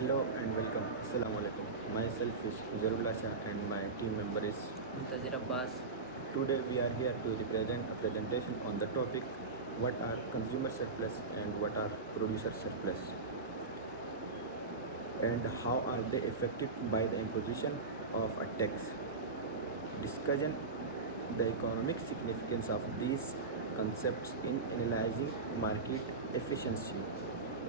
Hello and welcome. Assalamu alaikum. Myself is Zarullah Shah and my team member is. मुंतज़िर Abbas. Today we are here to represent a presentation on the topic what are consumer surplus and what are producer surplus and how are they affected by the imposition of a tax. Discussion the economic significance of these concepts in analyzing market efficiency.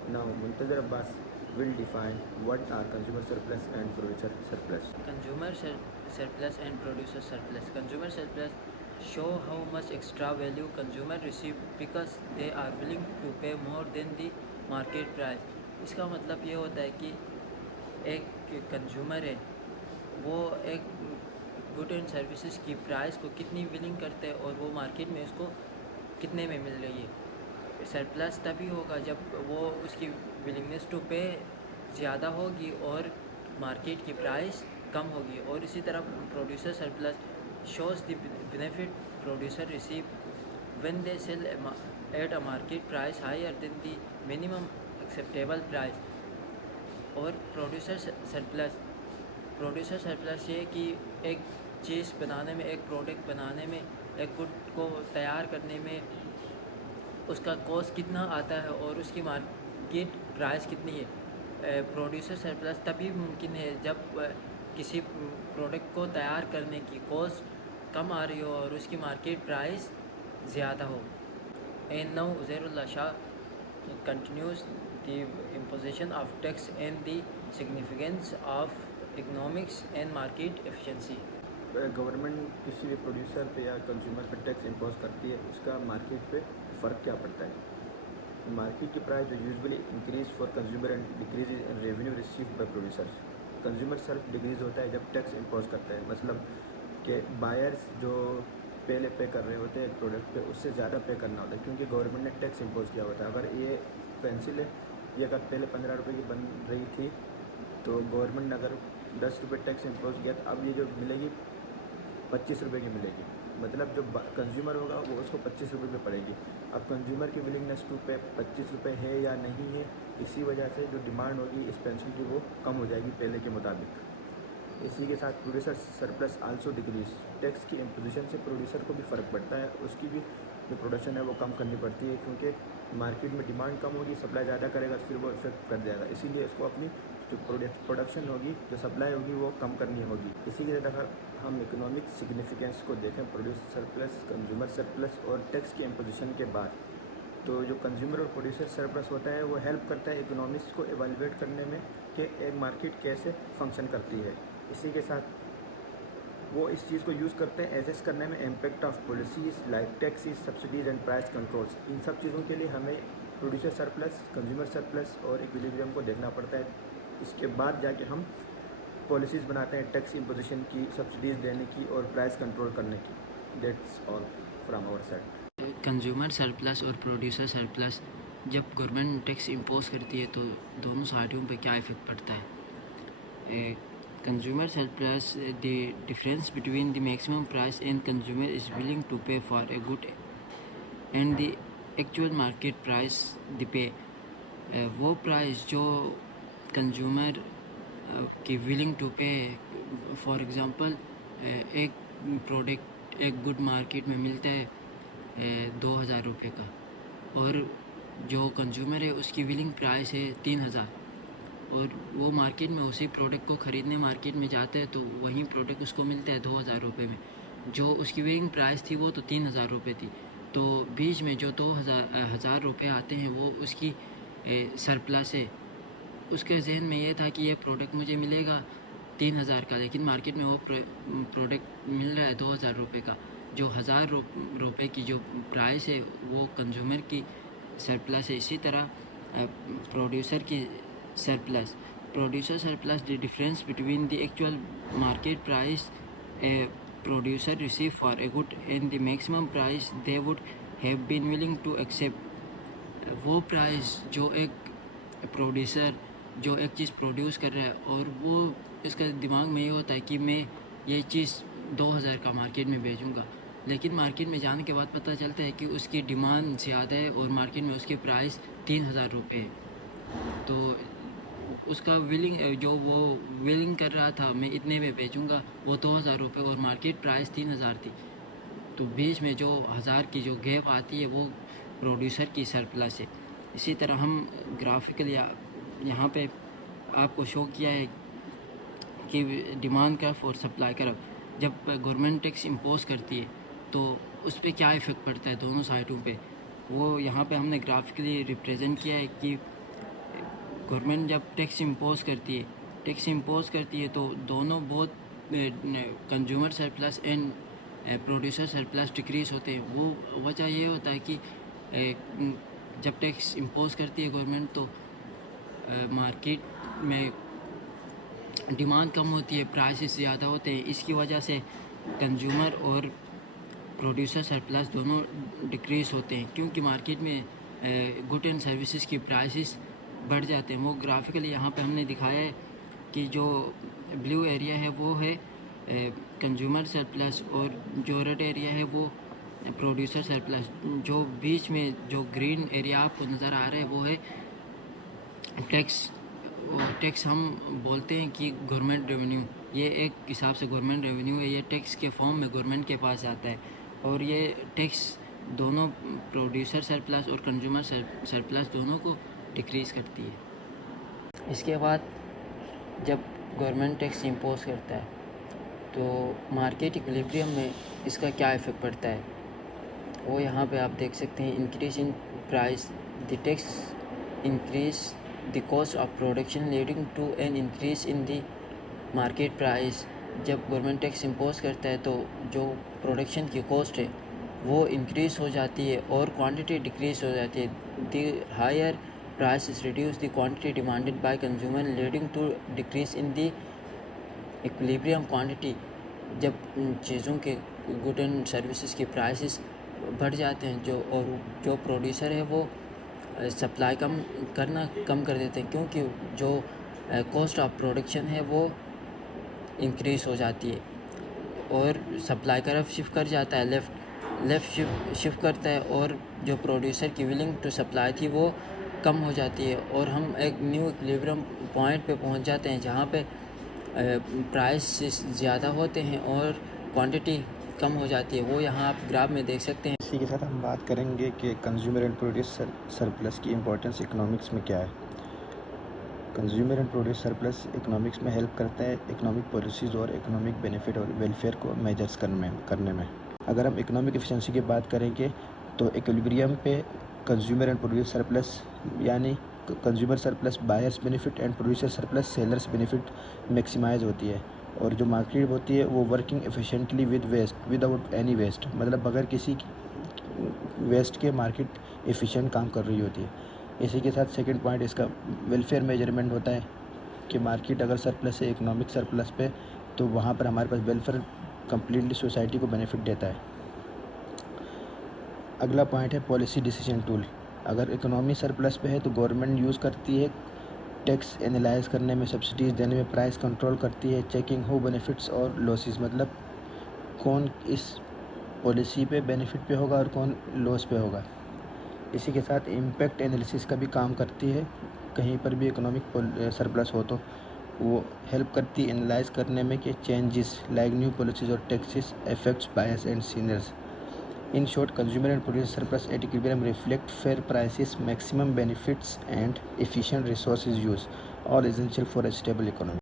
Now Muntazir Abbas will define what are consumer surplus and producer surplus. Consumer surplus and producer surplus. Consumer surplus show how much extra value consumer receive because they are willing to pay more than the market price. इसका मतलब ये होता है कि एक consumer है वो एक गुड एंड सर्विसेज की प्राइस को कितनी विलिंग करते हैं और वो मार्केट में उसको कितने में मिल रही है। सरप्लस तभी होगा जब वो उसकी विलिंगनेस टू पे ज़्यादा होगी और मार्केट की प्राइस कम होगी। और इसी तरह producer surplus shows the benefit producer receive when they sell at a market price higher than the minimum acceptable price. और प्रोड्यूसर सरप्लस ये कि एक चीज़ बनाने में, एक प्रोडक्ट बनाने में, एक गुड को तैयार करने में उसका कॉस्ट कितना आता है और उसकी मार्केट प्राइस कितनी है। प्रोड्यूसर सरप्लस तभी मुमकिन है जब किसी प्रोडक्ट को तैयार करने की कॉस्ट कम आ रही हो और उसकी मार्केट प्राइस ज़्यादा हो। And now Zairullah Shah continues the imposition of tax and the significance of economics and market efficiency. Government किसी भी प्रोड्यूसर पे या कंज्यूमर पे टैक्स इम्पोज करती है, उसका मार्केट पे फ़र्क क्या पड़ता है। मार्केट की प्राइस जो usually increase for consumer and decrease in revenue received by producer. Consumer सिर्फ डिक्रीज होता है जब टैक्स इम्पोज करता है, मतलब कि बायर्स जो पहले पे कर रहे होते हैं प्रोडक्ट पे उससे ज़्यादा पे करना होता है क्योंकि गवर्नमेंट ने टैक्स इम्पोज किया होता है। अगर ये पेंसिल है ये अगर पहले 15 रुपये की बन रही थी तो गवर्नमेंट ने अगर 10 रुपये टैक्स इम्पोज किया तो अब ये जो मिलेगी 25 रुपये की मिलेगी, मतलब जो कंज्यूमर होगा वो उसको 25 रुपये में पड़ेगी। अब कंज्यूमर की विलिंगनेस टू पे 25 रुपये है या नहीं है, इसी वजह से जो डिमांड होगी इस पेंसिल की वो कम हो जाएगी पहले के मुताबिक। इसी के साथ producer surplus also decrease. Tax की इम्पोजिशन से प्रोड्यूसर को भी फ़र्क पड़ता है, उसकी भी जो प्रोडक्शन है वो कम करनी पड़ती है क्योंकि मार्केट में डिमांड कम होगी, सप्लाई ज़्यादा करेगा फिर वो इफेक्ट कर जाएगा। इसीलिए इसको अपनी जो प्रोडक्शन होगी, जो सप्लाई होगी वो कम करनी होगी। इसी के साथ अगर हम इकोनॉमिक सिग्निफिकेंस को देखें प्रोड्यूसर सरप्लस, कंज्यूमर सरप्लस और टैक्स की इम्पोजिशन के बाद, तो जो कंज्यूमर और प्रोड्यूसर सरप्लस होता है वो हेल्प करता है इकोनॉमिक्स को एवेलुएट करने में कि एक मार्केट कैसे फंक्शन करती है। इसी के साथ वो इस चीज़ को यूज़ करते हैं एसेस करने में impact of policies like taxes, subsidies and price controls. इन सब चीज़ों के लिए हमें प्रोड्यूसर सरप्लस, कंज्यूमर सरप्लस और इक्विलिब्रियम को देखना पड़ता है। इसके बाद जाके हम पॉलिसीज़ बनाते हैं टैक्स इम्पोजिशन की, सब्सिडीज़ देने की और प्राइस कंट्रोल करने की। That's all from our side. Consumer surplus और प्रोड्यूसर सरप्लस जब गवर्नमेंट टैक्स इम्पोज करती है तो दोनों साइडों पे क्या इफ़ेक्ट पड़ता है। Consumer surplus the difference between the maximum price and consumer is willing to pay for a good and the actual market price the pay. वो प्राइस जो कंज्यूमर की willing to pay, for example एक product एक good market में मिलता है 2000 रुपये का और जो कंज्यूमर है उसकी विलिंग प्राइस है 3000 और वो मार्केट में उसी प्रोडक्ट को ख़रीदने मार्केट में जाता है तो वही प्रोडक्ट उसको मिलता है 2000 रुपये में। जो उसकी विलिंग प्राइस थी वो तो 3000 रुपये थी, तो बीच में जो 2000 रुपये आते हैं वो उसकी सरप्लस है। उसके जहन में ये था कि ये प्रोडक्ट मुझे मिलेगा 3000 का, लेकिन मार्केट में वो प्रोडक्ट मिल रहा है 2000 रुपये का। जो 1000 रुपये की जो प्राइस है वो कंज्यूमर की सरप्लस है। इसी तरह प्रोड्यूसर की producer surplus the difference between the actual market price a producer receive for a good and the maximum price they would have been willing to accept. वो प्राइस जो एक प्रोड्यूसर जो एक चीज़ प्रोड्यूस कर रहा है और वो इसका दिमाग में ये होता है कि मैं ये चीज़ 2000 का मार्केट में बेचूंगा, लेकिन मार्केट में जाने के बाद पता चलता है कि उसकी डिमांड ज़्यादा है और मार्केट में उसके प्राइस 3000 रुपये है। तो उसका जो वो विलिंग कर रहा था मैं इतने में बेचूंगा, वो 2000 रुपये और मार्केट प्राइस 3000 थी। तो बीच में जो 1000 की जो गैप आती है वो प्रोड्यूसर की सरप्लस है। इसी तरह हम ग्राफिकली यहाँ पे आपको शो किया है कि डिमांड कर्व और सप्लाई कर्व जब गवर्नमेंट टैक्स इम्पोज करती है तो उस पर क्या इफ़ेक्ट पड़ता है दोनों साइडों पे, वो यहाँ पे हमने ग्राफिकली रिप्रेजेंट किया है कि गवर्नमेंट जब टैक्स इम्पोज करती है तो दोनों बहुत consumer surplus and producer surplus decrease होते हैं। वो वजह ये होता है कि जब टैक्स इम्पोज करती है गवर्नमेंट तो मार्केट में डिमांड कम होती है, प्राइसेस ज़्यादा होते हैं। इसकी वजह से कंज्यूमर और प्रोड्यूसर सरप्लस दोनों डिक्रीज़ होते हैं, क्योंकि मार्केट में गुड एंड सर्विसेज की प्राइसेस बढ़ जाते हैं। वो ग्राफिकली यहाँ पे हमने दिखाया है कि जो ब्लू एरिया है वो है कंज्यूमर सरप्लस और जो रेड एरिया है वो प्रोड्यूसर सरप्लस। जो बीच में जो ग्रीन एरिया आपको नज़र आ रहा है वो है टैक्स। टैक्स हम बोलते हैं कि गवर्नमेंट रेवेन्यू, ये एक हिसाब से गवर्नमेंट रेवेन्यू है, ये टैक्स के फॉर्म में गवर्नमेंट के पास आता है और ये टैक्स दोनों प्रोड्यूसर सरप्लस और कंज्यूमर सरप्लस दोनों को डिक्रीज़ करती है। इसके बाद जब गवर्नमेंट टैक्स इम्पोज करता है तो मार्केट इक्विलिब्रियम में इसका क्या इफ़ेक्ट पड़ता है वो यहाँ पे आप देख सकते हैं। Increase in price, the tax increase the cost of production leading to an increase in the market price. जब गवर्नमेंट टैक्स इम्पोज करता है तो जो प्रोडक्शन की कॉस्ट है वो इंक्रीज़ हो जाती है और क्वांटिटी डिक्रीज़ हो जाती है। The higher price reduce the quantity demanded by consumer leading to decrease in the equilibrium quantity. जब चीज़ों के गुड एंड सर्विसेज की प्राइसेस बढ़ जाते हैं जो प्रोड्यूसर है वो सप्लाई कम कर देते हैं, क्योंकि जो कॉस्ट ऑफ प्रोडक्शन है वो इंक्रीज़ हो जाती है और सप्लाई कर्व शिफ्ट कर जाता है, लेफ़्ट शिफ्ट करता है और जो प्रोड्यूसर की विलिंग टू सप्लाई थी वो कम हो जाती है और हम एक न्यू इक्विलिब्रियम पॉइंट पे पहुंच जाते हैं जहां पे प्राइस ज़्यादा होते हैं और क्वांटिटी कम हो जाती है। वो यहाँ आप ग्राफ में देख सकते हैं। इसी के साथ हम बात करेंगे कि कंज्यूमर एंड प्रोड्यूसर सरप्लस की इम्पोर्टेंस इकोनॉमिक्स में क्या है। Consumer and produce surplus economics में हेल्प करता है इकोनॉमिक पॉलिसीज़ और इकोनॉमिक बेनिफिट और वेलफेयर को मेजर्स करने में। अगर हम इकोनॉमिक एफिशिएंसी की बात करेंगे तो इक्विलिब्रियम पे कंज्यूमर एंड प्रोड्यूस सरप्लस यानी consumer surplus buyers benefit and producer surplus sellers benefit maximize होती है और जो मार्केट होती है वो working efficiently without any waste, मतलब बगैर किसी वेस्ट के मार्केट एफिशिएंट काम कर रही होती है। इसी के साथ सेकंड पॉइंट इसका वेलफेयर मेजरमेंट होता है कि मार्केट अगर सरप्लस है इकोनॉमिक सरप्लस पे तो वहाँ पर हमारे पास वेलफेयर कम्प्लीटली सोसाइटी को बेनिफिट देता है। अगला पॉइंट है पॉलिसी डिसीजन टूल। अगर इकोनॉमी सरप्लस पे है तो गवर्नमेंट यूज़ करती है टैक्स एनालाइज करने में, सब्सिडीज़ देने में, प्राइस कंट्रोल करती है, चेकिंग हो बेनिफिट्स और लॉसेस, मतलब कौन इस पॉलिसी पे बेनिफिट पे होगा और कौन लॉस पे होगा। इसी के साथ इम्पैक्ट एनालिसिस का भी काम करती है। कहीं पर भी इकोनॉमिक सरप्लस हो तो वो हेल्प करती है एनालाइज करने में कि चेंजेस लाइक न्यू पॉलिसीज और taxes affects buyers and seniors. In short, consumer and producer surplus at equilibrium reflect fair prices, maximum benefits, and efficient resources use, all essential for a stable economy.